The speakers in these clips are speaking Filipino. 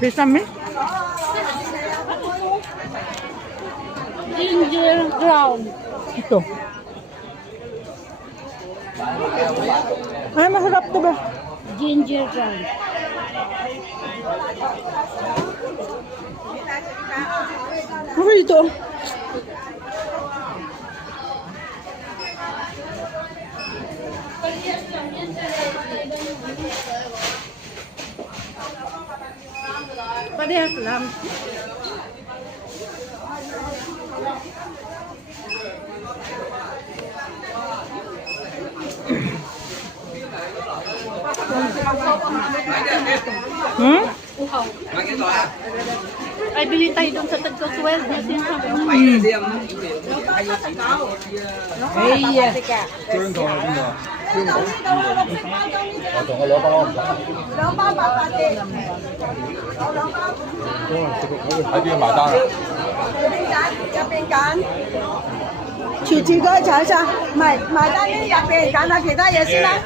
Sesame? Ginger ground. Ito. Ay, masarap to ba? Ginger ground. Ano ito? Parehas lang. Ay, bili tayo doon sa Tagkaswell.全住嗰查一查，埋單呢入邊揀下其他嘢先啦。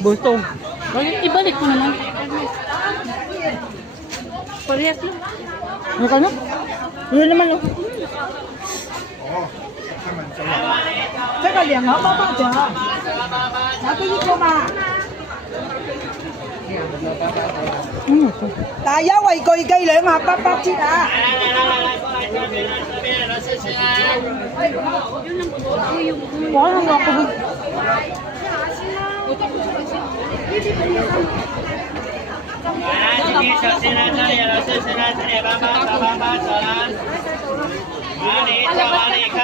Busog. Ibalik mo naman. Parehas lang. Ano ka na? Ano naman oh. 這個兩盒8八折，拿第一個嘛。大優惠巨記2盒8折啊！我係落去。小心啦，这里了，试试啦，这里帮帮手，帮帮手啦。哪里走哪里看。